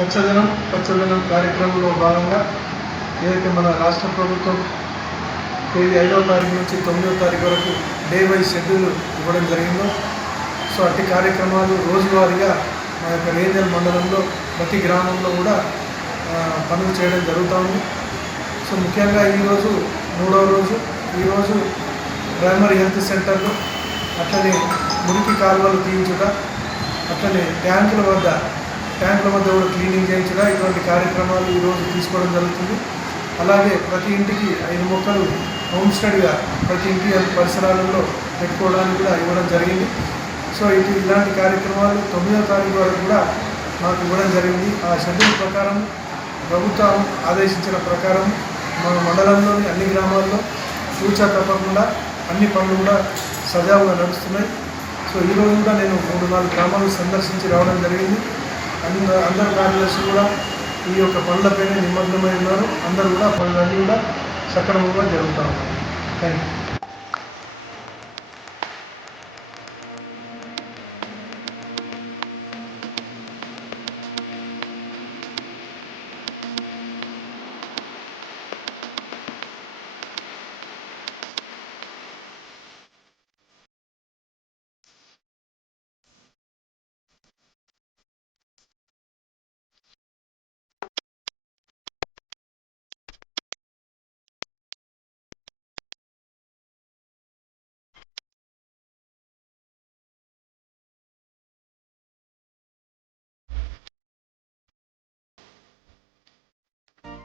స్వచ్ఛదనం పచ్చదనం కార్యక్రమంలో భాగంగా ఏదైతే మన రాష్ట్ర ప్రభుత్వం తేదీ ఐదవ తారీఖు నుంచి తొమ్మిదవ తారీఖు వరకు డే వై షెడ్యూల్ ఇవ్వడం జరిగిందో సో అట్టి కార్యక్రమాలు రోజువారీగా మా యొక్క రేంజల్ మండలంలో ప్రతి గ్రామంలో కూడా పనులు చేయడం జరుగుతూ ఉంది. సో ముఖ్యంగా ఈరోజు మూడవ రోజు ఈరోజు ప్రైమరీ హెల్త్ సెంటర్లు అట్లనే మురికి కాలువలు తీయించుట అట్లనే ట్యాంకుల వద్ద ట్యాంకుల మధ్య కూడా క్లీనింగ్ చేయించడం ఇటువంటి కార్యక్రమాలు ఈరోజు తీసుకోవడం జరుగుతుంది. అలాగే ప్రతి ఇంటికి ఐదు మొక్కలు హోమ్ స్టడీగా ప్రతి ఇంటి పరిసరాలలో పెట్టుకోవడానికి కూడా ఇవ్వడం జరిగింది. సో ఇటు ఇలాంటి కార్యక్రమాలు తొమ్మిదవ తారీఖు వరకు కూడా మాకు ఇవ్వడం జరిగింది. ఆ షెడ్యూల్ ప్రకారం ప్రభుత్వం ఆదేశించిన ప్రకారం మన మండలంలోని అన్ని గ్రామాల్లో సూచన తప్పకుండా అన్ని పనులు కూడా సజావుగా నడుస్తున్నాయి. సో ఈరోజు కూడా నేను మూడు నాలుగు గ్రామాలు సందర్శించి రావడం జరిగింది. అందరూ అందరు కార్యదర్శులు కూడా ఈ యొక్క పనులపైన నిమగ్నమై ఉన్నారు. అందరూ కూడా పనులన్నీ కూడా సక్రమంగా జరుగుతూ ఉన్నాయి. Thank you